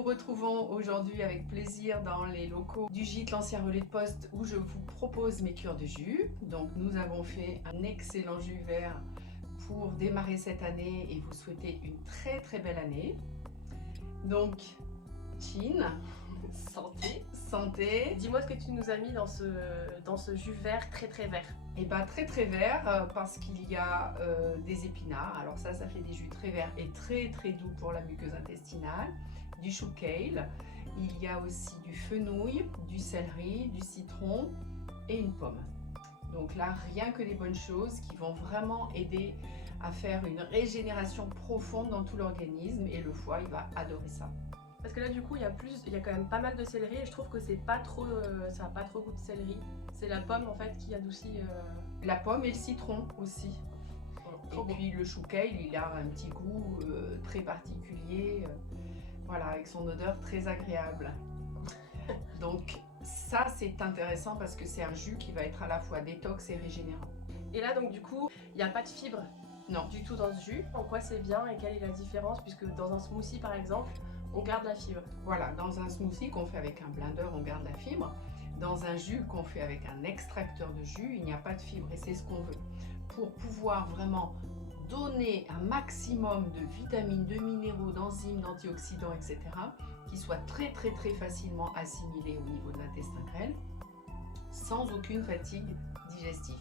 vous retrouvons aujourd'hui avec plaisir dans les locaux du gîte L'Ancien Relais de Poste où je vous propose mes cures de jus. Donc nous avons fait un excellent jus vert pour démarrer cette année et vous souhaiter une très belle année. Donc, Chin, Santé. santé. Dis-moi ce que tu nous as mis dans ce jus vert très vert. Et bien très vert parce qu'il y a des épinards. Alors ça fait des jus très verts et très doux pour la muqueuse intestinale. Du chou kale. Il y a aussi du fenouil, du céleri, du citron et une pomme. Donc là, rien que des bonnes choses qui vont vraiment aider à faire une régénération profonde dans tout l'organisme et le foie, il va adorer ça. Parce que là du coup il y a quand même pas mal de céleri et je trouve que c'est pas trop, ça a pas trop goût de céleri. C'est la pomme en fait qui adoucit. La pomme et le citron aussi. Trop Et bon. puis le chou kale, il a un petit goût très particulier, voilà, avec son odeur très agréable. Donc ça c'est intéressant parce que c'est un jus qui va être à la fois détox et régénérant. Et là donc du coup il n'y a pas de fibres Non. du tout dans ce jus. En quoi c'est bien et quelle est la différence, puisque dans un smoothie par exemple on garde la fibre. Voilà, dans un smoothie qu'on fait avec un blender, on garde la fibre. Dans un jus qu'on fait avec un extracteur de jus, il n'y a pas de fibre et c'est ce qu'on veut. Pour pouvoir vraiment donner un maximum de vitamines, de minéraux, d'enzymes, d'antioxydants, etc. qui soient très facilement assimilés au niveau de l'intestin grêle, sans aucune fatigue digestive.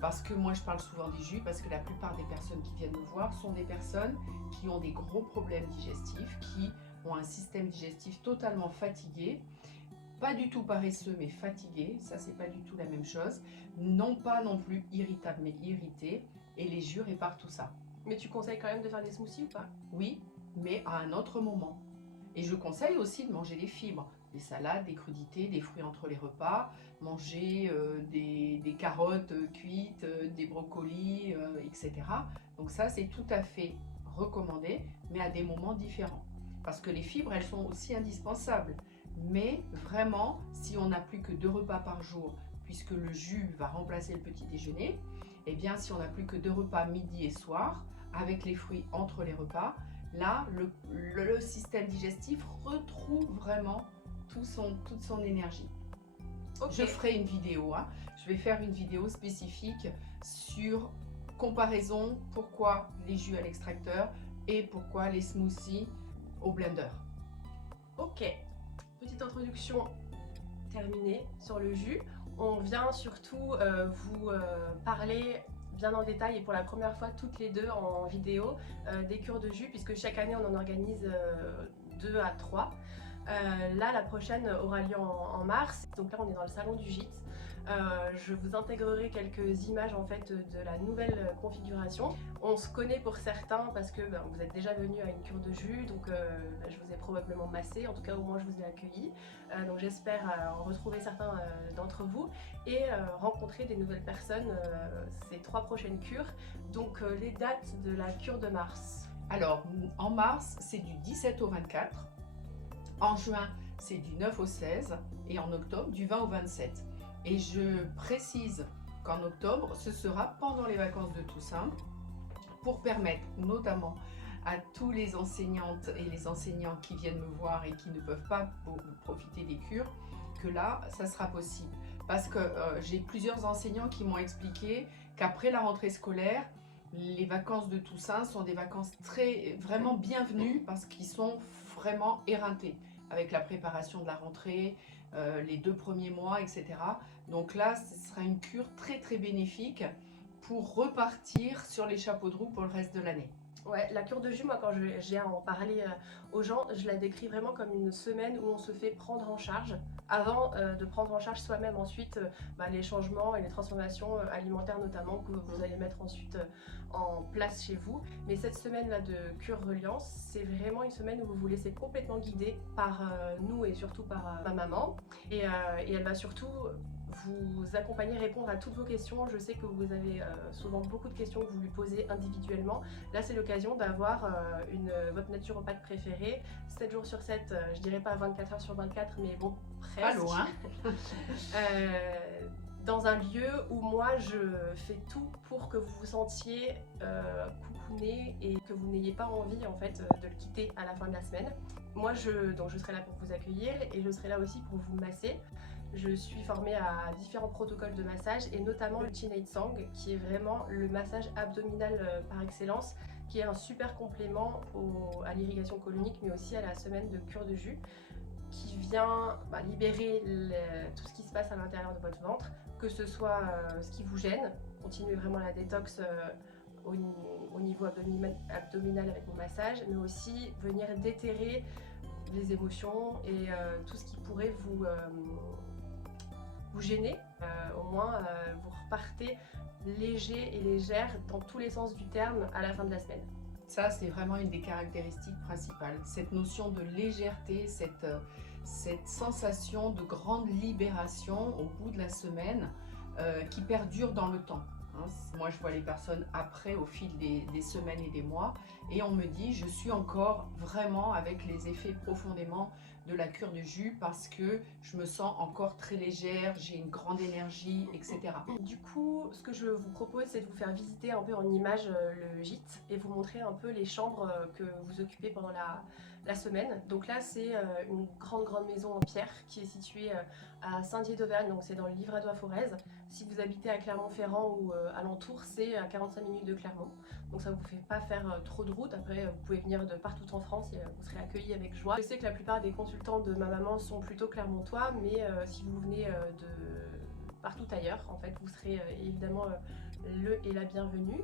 Parce que moi je parle souvent des jus, parce que la plupart des personnes qui viennent me voir sont des personnes qui ont des gros problèmes digestifs, qui ont un système digestif totalement fatigué, pas du tout paresseux mais fatigué, ça c'est pas du tout la même chose, non pas non plus irritable mais irrité, et les jus réparent tout ça. Mais tu conseilles quand même de faire des smoothies ou pas? Oui, mais à un autre moment. Et je conseille aussi de manger des fibres, des salades, des crudités, des fruits entre les repas, manger des carottes cuites, des brocolis, etc. Donc ça c'est tout à fait recommandé, mais à des moments différents. Parce que les fibres, elles sont aussi indispensables. Mais vraiment, si on n'a plus que 2 repas par jour, puisque le jus va remplacer le petit déjeuner, et bien si on n'a plus que 2 repas midi et soir, avec les fruits entre les repas, là, le système digestif retrouve vraiment toute son énergie. Okay. Je ferai une vidéo, hein. Je vais faire une vidéo spécifique sur comparaison, pourquoi les jus à l'extracteur et pourquoi les smoothies au blender. Ok, petite introduction terminée sur le jus. On vient surtout vous parler bien en détail et pour la première fois toutes les deux en vidéo des cures de jus, puisque chaque année on en organise 2 à 3. Là la prochaine aura lieu en mars, donc là on est dans le salon du gîte. Je vous intégrerai quelques images en fait de la nouvelle configuration. On se connaît pour certains parce que vous êtes déjà venus à une cure de jus, donc je vous ai probablement massé, en tout cas au moins je vous ai accueilli. Donc j'espère en retrouver certains d'entre vous et rencontrer des nouvelles personnes ces 3 prochaines cures. Donc les dates de la cure de mars. Alors en mars c'est du 17 au 24, en juin c'est du 9 au 16 et en octobre du 20 au 27. Et je précise qu'en octobre, ce sera pendant les vacances de Toussaint pour permettre notamment à tous les enseignantes et les enseignants qui viennent me voir et qui ne peuvent pas profiter des cures, que là, ça sera possible. Parce que j'ai plusieurs enseignants qui m'ont expliqué qu'après la rentrée scolaire, les vacances de Toussaint sont des vacances vraiment bienvenues parce qu'ils sont vraiment éreintés avec la préparation de la rentrée, les 2 premiers mois, etc. Donc là, ce sera une cure très bénéfique pour repartir sur les chapeaux de roue pour le reste de l'année. Ouais, la cure de jus, moi quand j'ai à en parler aux gens, je la décris vraiment comme une semaine où on se fait prendre en charge avant de prendre en charge soi-même ensuite les changements et les transformations alimentaires notamment que vous allez mettre ensuite en place chez vous. Mais cette semaine-là de cure reliance, c'est vraiment une semaine où vous vous laissez complètement guider par nous et surtout par ma maman. Et elle va surtout vous accompagner, répondre à toutes vos questions. Je sais que vous avez souvent beaucoup de questions que vous lui posez individuellement. Là, c'est l'occasion d'avoir votre naturopathe préférée, 7 jours sur 7, je dirais pas 24 heures sur 24, mais bon, presque. Pas loin. Dans un lieu où moi, je fais tout pour que vous vous sentiez coucouné et que vous n'ayez pas envie en fait de le quitter à la fin de la semaine. Moi, donc je serai là pour vous accueillir et je serai là aussi pour vous masser. Je suis formée à différents protocoles de massage et notamment le Chin Sang, qui est vraiment le massage abdominal par excellence, qui est un super complément à l'irrigation colonique, mais aussi à la semaine de cure de jus, qui vient libérer tout ce qui se passe à l'intérieur de votre ventre, que ce soit ce qui vous gêne, continuer vraiment la détox au niveau abdominal avec mon massage, mais aussi venir déterrer les émotions et tout ce qui pourrait vous gêner. Au moins, vous repartez léger et légère dans tous les sens du terme à la fin de la semaine. Ça, c'est vraiment une des caractéristiques principales. Cette notion de légèreté, cette sensation de grande libération au bout de la semaine qui perdure dans le temps. Moi, je vois les personnes après, au fil des semaines et des mois, et on me dit, je suis encore vraiment avec les effets profondément de la cure de jus parce que je me sens encore très légère, j'ai une grande énergie, etc. Du coup, ce que je vous propose, c'est de vous faire visiter un peu en image le gîte et vous montrer un peu les chambres que vous occupez pendant la semaine. Donc là, c'est une grande maison en pierre qui est située à Saint-Dié d'Auvergne, donc c'est dans le Livradois-Forez. Si vous habitez à Clermont-Ferrand ou alentour, c'est à 45 minutes de Clermont. Donc ça ne vous fait pas faire trop de route. Après, vous pouvez venir de partout en France et vous serez accueillis avec joie. Je sais que la plupart des consultants de ma maman sont plutôt clermontois, mais si vous venez de partout ailleurs, en fait, vous serez évidemment le et la bienvenue.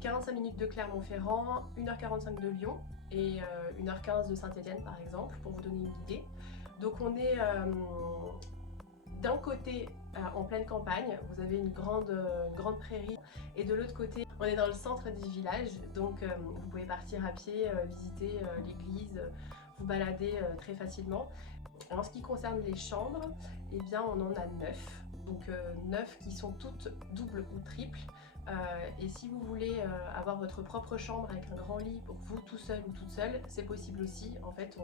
45 minutes de Clermont-Ferrand, 1h45 de Lyon et 1h15 de Saint-Étienne par exemple, pour vous donner une idée. Donc on est d'un côté en pleine campagne, vous avez une grande prairie, et de l'autre côté on est dans le centre du village, donc vous pouvez partir à pied, visiter l'église, vous balader très facilement. En ce qui concerne les chambres, eh bien on en a 9, donc 9 qui sont toutes doubles ou triples. Et si vous voulez avoir votre propre chambre avec un grand lit pour vous tout seul ou toute seule, c'est possible aussi. En fait,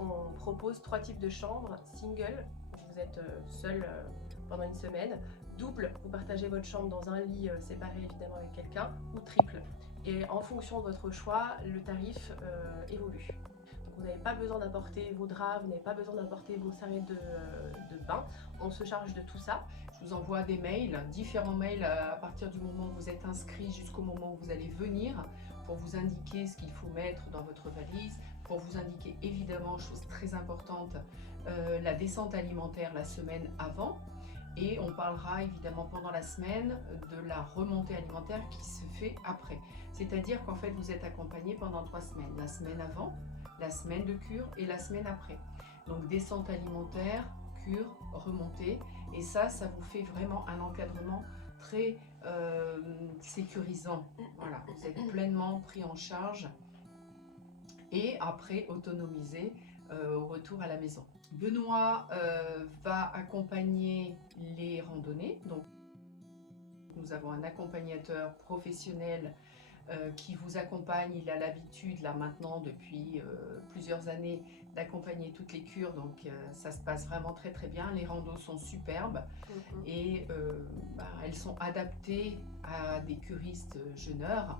on propose 3 types de chambres. Single, vous êtes seul pendant une semaine. Double, vous partagez votre chambre dans un lit séparé évidemment avec quelqu'un. Ou triple. Et en fonction de votre choix, le tarif évolue. Donc vous n'avez pas besoin d'apporter vos draps, vous n'avez pas besoin d'apporter vos serviettes de bain. On se charge de tout ça. Je vous envoie des mails, différents mails à partir du moment où vous êtes inscrit jusqu'au moment où vous allez venir, pour vous indiquer ce qu'il faut mettre dans votre valise, pour vous indiquer évidemment, chose très importante, la descente alimentaire la semaine avant. Et on parlera évidemment pendant la semaine de la remontée alimentaire qui se fait après. C'est-à-dire qu'en fait vous êtes accompagné pendant 3 semaines, la semaine avant, la semaine de cure et la semaine après. Donc descente alimentaire, cure, remontée, et ça vous fait vraiment un encadrement très sécurisant. Voilà, vous êtes pleinement pris en charge et après autonomisé au retour à la maison. Benoît va accompagner les randonnées. Donc, nous avons un accompagnateur professionnel qui vous accompagne. Il a l'habitude là maintenant depuis plusieurs années d'accompagner toutes les cures, donc ça se passe vraiment très bien. Les randos sont superbes et elles sont adaptées à des curistes jeûneurs,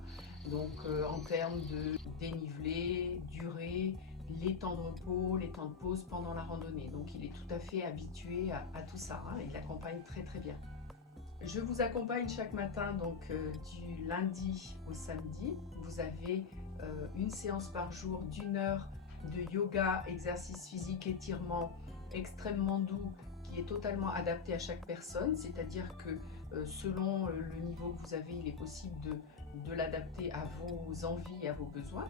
donc en termes de dénivelé, durée, les temps de repos, les temps de pause pendant la randonnée. Donc il est tout à fait habitué à tout ça, hein. Il accompagne très bien. Je vous accompagne chaque matin, donc du lundi au samedi. Vous avez une séance par jour d'1 heure de yoga, exercice physique, étirement extrêmement doux qui est totalement adapté à chaque personne. C'est-à-dire que selon le niveau que vous avez, il est possible de l'adapter à vos envies et à vos besoins.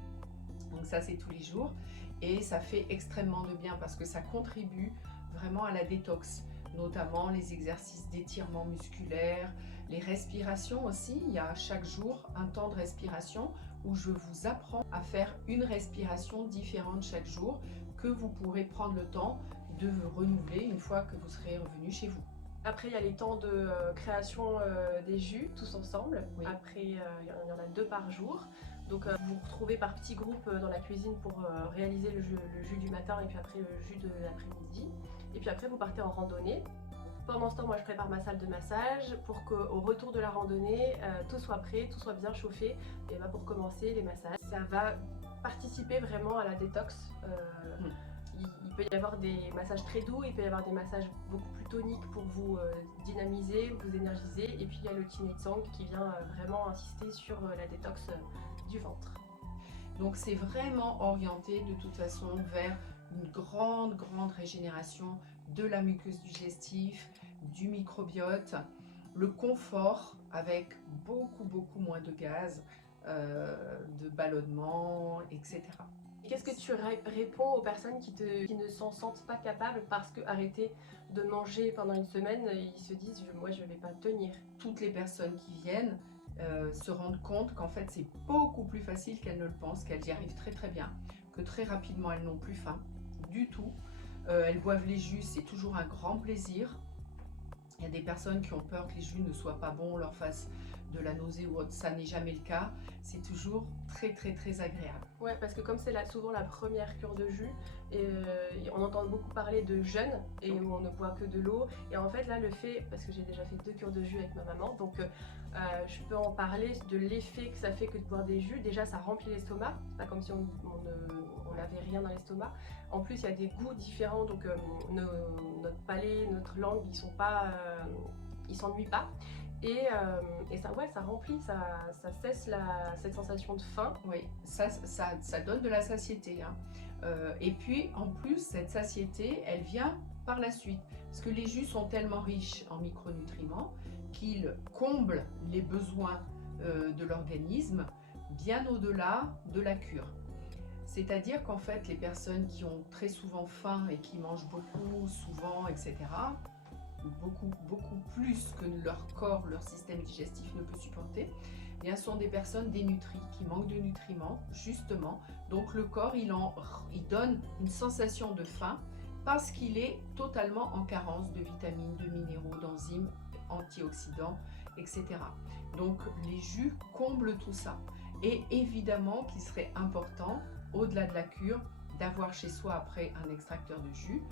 Donc ça, c'est tous les jours et ça fait extrêmement de bien parce que ça contribue vraiment à la détox, notamment les exercices d'étirement musculaire, les respirations aussi. Il y a chaque jour un temps de respiration où je vous apprends à faire une respiration différente chaque jour que vous pourrez prendre le temps de renouveler une fois que vous serez revenu chez vous. Après, il y a les temps de création des jus tous ensemble. Oui. Après, il y en a 2 par jour. Donc vous vous retrouvez par petits groupes dans la cuisine pour réaliser le jus du matin et puis après le jus de l'après-midi. Et puis après vous partez en randonnée. Pendant ce temps, moi je prépare ma salle de massage pour qu'au retour de la randonnée, tout soit prêt, tout soit bien chauffé. Et pour commencer les massages, ça va participer vraiment à la détox. Il peut y avoir des massages très doux, il peut y avoir des massages beaucoup plus toniques pour vous dynamiser, vous énergiser. Et puis il y a le Qinei-Tsang qui vient vraiment insister sur la détox du ventre. Donc c'est vraiment orienté de toute façon vers une grande régénération de la muqueuse digestive, du microbiote, le confort avec beaucoup moins de gaz, de ballonnement, etc. Qu'est-ce que tu réponds aux personnes qui ne s'en sentent pas capables parce que arrêter de manger pendant une semaine, ils se disent moi je vais pas tenir. Toutes les personnes qui viennent se rendent compte qu'en fait c'est beaucoup plus facile qu'elles ne le pensent, qu'elles y arrivent très bien, que très rapidement elles n'ont plus faim du tout. Elles boivent les jus, c'est toujours un grand plaisir. Il y a des personnes qui ont peur que les jus ne soient pas bons, leur fassent de la nausée ou autre, ça n'est jamais le cas. C'est toujours très agréable. Ouais, parce que comme c'est souvent la première cure de jus, et on entend beaucoup parler de jeûne et où on ne boit que de l'eau. Et en fait là le fait, parce que j'ai déjà fait 2 cures de jus avec ma maman, donc je peux en parler de l'effet que ça fait que de boire des jus. Déjà ça remplit l'estomac, c'est pas comme si on n'avait rien dans l'estomac. En plus il y a des goûts différents, donc notre palais, notre langue, ils s'ennuient pas. Et ça, ouais, ça remplit, ça cesse cette sensation de faim. Oui, ça donne de la satiété. Hein. Et puis, en plus, cette satiété, elle vient par la suite. Parce que les jus sont tellement riches en micronutriments qu'ils comblent les besoins de l'organisme bien au-delà de la cure. C'est-à-dire qu'en fait, les personnes qui ont très souvent faim et qui mangent beaucoup, souvent, etc., beaucoup plus que leur corps, leur système digestif ne peut supporter, eh bien, ce sont des personnes dénutries, qui manquent de nutriments, justement. Donc le corps, il donne une sensation de faim parce qu'il est totalement en carence de vitamines, de minéraux, d'enzymes, antioxydants, etc. Donc les jus comblent tout ça. Et évidemment qu'il serait important, au-delà de la cure, d'avoir chez soi après un extracteur de jus,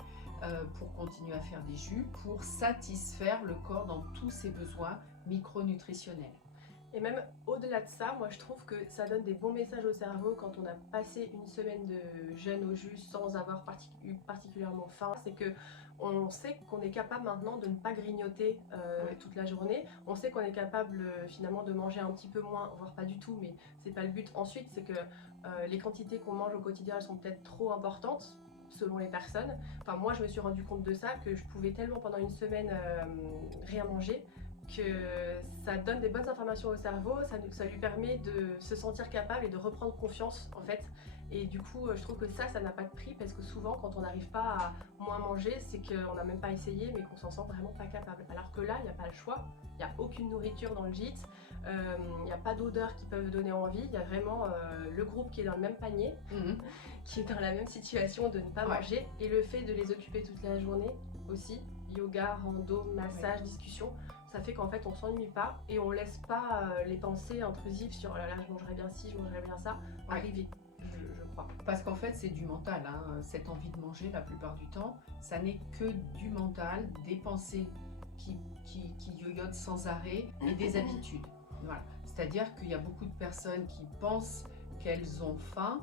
pour continuer à faire des jus, pour satisfaire le corps dans tous ses besoins micronutritionnels. Et même au-delà de ça, moi je trouve que ça donne des bons messages au cerveau quand on a passé une semaine de jeûne au jus sans avoir eu particulièrement faim. C'est que on sait qu'on est capable maintenant de ne pas grignoter toute la journée. On sait qu'on est capable finalement de manger un petit peu moins, voire pas du tout, mais c'est pas le but. Ensuite, c'est que les quantités qu'on mange au quotidien, elles sont peut-être trop importantes selon les personnes. Enfin, moi, je me suis rendu compte de ça, que je pouvais tellement pendant une semaine rien manger, que ça donne des bonnes informations au cerveau, ça lui permet de se sentir capable et de reprendre confiance en fait. Et du coup, je trouve que ça n'a pas de prix, parce que souvent, quand on n'arrive pas à moins manger, c'est qu'on n'a même pas essayé, mais qu'on s'en sent vraiment pas capable. Alors que là, il n'y a pas le choix, il n'y a aucune nourriture dans le gîte, il n'y a pas d'odeurs qui peuvent donner envie, il y a vraiment le groupe qui est dans le même panier, qui est dans la même situation de ne pas manger, et le fait de les occuper toute la journée aussi, yoga, rando, massage, discussion, ça fait qu'en fait on s'ennuie pas et on laisse pas les pensées intrusives sur oh là là, je mangerais bien ci, je mangerais bien ça, arriver, je crois. Parce qu'en fait c'est du mental, hein. Cette envie de manger la plupart du temps, ça n'est que du mental, des pensées qui yoyotent sans arrêt et des habitudes. Voilà. C'est-à-dire qu'il y a beaucoup de personnes qui pensent qu'elles ont faim,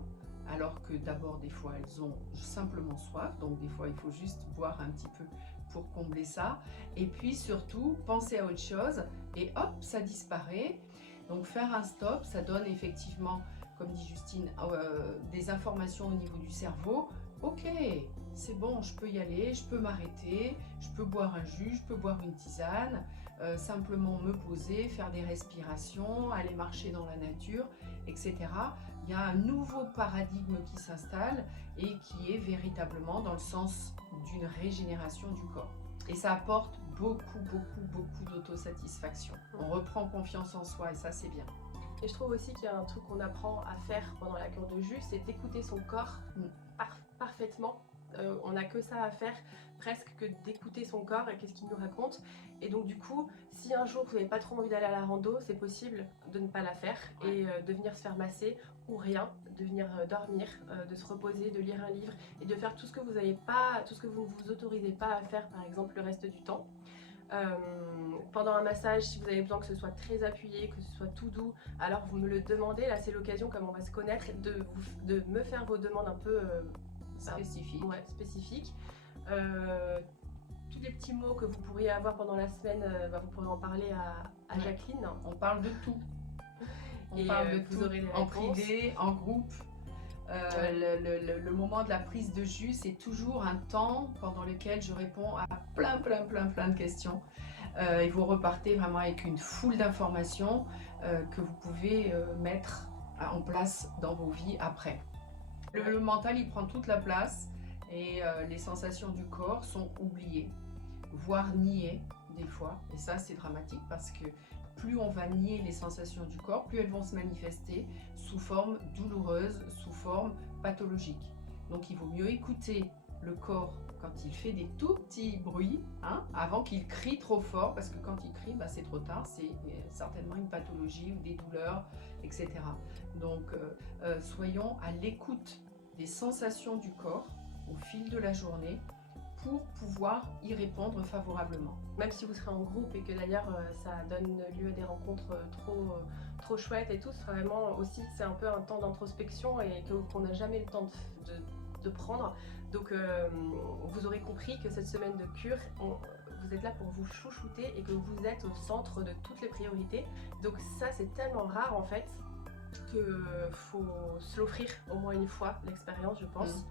alors que d'abord des fois elles ont simplement soif, donc des fois il faut juste boire un petit peu pour combler ça, et puis surtout penser à autre chose et hop, ça disparaît. Donc faire un stop, ça donne effectivement, comme dit Justine, des informations au niveau du cerveau. Ok, c'est bon, je peux y aller, je peux m'arrêter, je peux boire un jus, je peux boire une tisane, simplement me poser, faire des respirations, aller marcher dans la nature, etc. Il y a un nouveau paradigme qui s'installe et qui est véritablement dans le sens d'une régénération du corps. Et ça apporte beaucoup d'autosatisfaction. On reprend confiance en soi et ça c'est bien. Et je trouve aussi qu'il y a un truc qu'on apprend à faire pendant la cure de jus, c'est d'écouter son corps parfaitement. On n'a que ça à faire, presque, que d'écouter son corps et qu'est-ce qu'il nous raconte. Et donc du coup, si un jour vous n'avez pas trop envie d'aller à la rando, c'est possible de ne pas la faire et de venir se faire masser ou rien, de venir dormir, de se reposer, de lire un livre et de faire tout ce que vous ne vous autorisez pas à faire par exemple le reste du temps. Pendant un massage, si vous avez besoin que ce soit très appuyé, que ce soit tout doux, alors vous me le demandez. Là, c'est l'occasion, comme on va se connaître, de me faire vos demandes un peu spécifiques. Tous les petits mots que vous pourriez avoir pendant la semaine, vous pourrez en parler à Jacqueline. On parle de tout. On Et parle de vous tout, aurez les en réponses. privé, en groupe. Le moment de la prise de jus, c'est toujours un temps pendant lequel je réponds à plein de questions. Et vous repartez vraiment avec une foule d'informations que vous pouvez mettre en place dans vos vies après. Le mental, il prend toute la place et les sensations du corps sont oubliées, voire niées des fois. Et ça, c'est dramatique parce que plus on va nier les sensations du corps, plus elles vont se manifester sous forme douloureuse, sous forme pathologique. Donc il vaut mieux écouter le corps quand il fait des tout petits bruits, avant qu'il crie trop fort, parce que quand il crie, c'est trop tard, c'est certainement une pathologie ou des douleurs, etc. Donc soyons à l'écoute des sensations du corps au fil de la journée, pour pouvoir y répondre favorablement. Même si vous serez en groupe et que d'ailleurs ça donne lieu à des rencontres trop chouettes et tout, ce sera vraiment aussi, c'est un peu un temps d'introspection et qu'on n'a jamais le temps de prendre. Donc vous aurez compris que cette semaine de cure, vous êtes là pour vous chouchouter et que vous êtes au centre de toutes les priorités. Donc ça, c'est tellement rare en fait qu'il faut se l'offrir au moins une fois, l'expérience, je pense.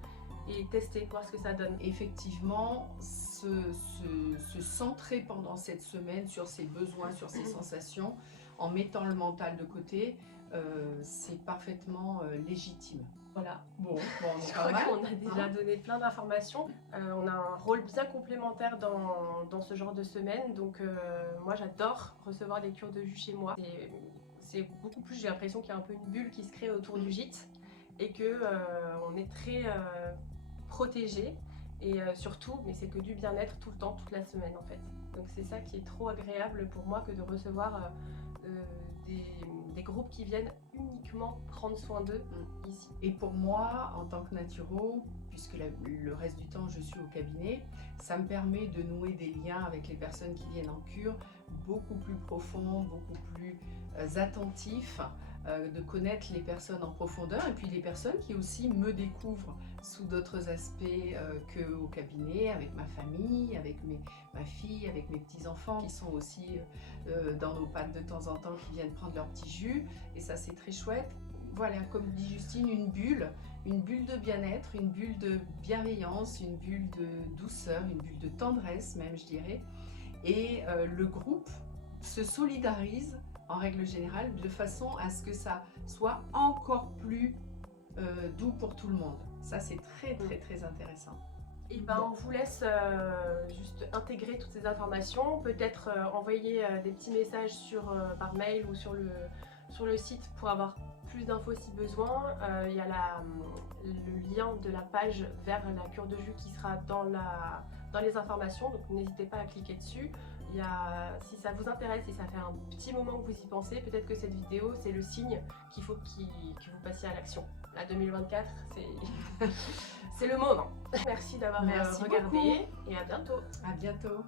Et tester, voir ce que ça donne. Effectivement, se centrer pendant cette semaine sur ses besoins, sur ses sensations, en mettant le mental de côté, c'est parfaitement légitime. Voilà. Bon, je crois qu'on a déjà donné plein d'informations. On a un rôle bien complémentaire dans ce genre de semaine. Donc moi, j'adore recevoir des cures de jus chez moi. C'est beaucoup plus, j'ai l'impression qu'il y a un peu une bulle qui se crée autour du gîte et que on est très protégé et surtout, mais c'est que du bien-être tout le temps, toute la semaine en fait. Donc c'est ça qui est trop agréable pour moi que de recevoir des groupes qui viennent uniquement prendre soin d'eux ici. Et pour moi, en tant que naturo, puisque le reste du temps je suis au cabinet, ça me permet de nouer des liens avec les personnes qui viennent en cure beaucoup plus profonds, beaucoup plus attentifs, de connaître les personnes en profondeur et puis les personnes qui aussi me découvrent sous d'autres aspects qu'au cabinet, avec ma famille, avec ma fille, avec mes petits-enfants qui sont aussi dans nos pattes de temps en temps, qui viennent prendre leur petit jus et ça c'est très chouette. Voilà, comme dit Justine, une bulle de bien-être, une bulle de bienveillance, une bulle de douceur, une bulle de tendresse même je dirais. Et le groupe se solidarise en règle générale, de façon à ce que ça soit encore plus doux pour tout le monde. Ça, c'est très intéressant. Et on vous laisse juste intégrer toutes ces informations, peut-être envoyer des petits messages par mail ou sur le site pour avoir plus d'infos si besoin. Il y a le lien de la page vers la cure de jus qui sera dans les informations, donc n'hésitez pas à cliquer dessus. Si ça vous intéresse, si ça fait un petit moment que vous y pensez, peut-être que cette vidéo c'est le signe qu'il faut que vous passiez à l'action. La 2024, c'est le moment. Merci d'avoir regardé beaucoup. Et à bientôt. À bientôt.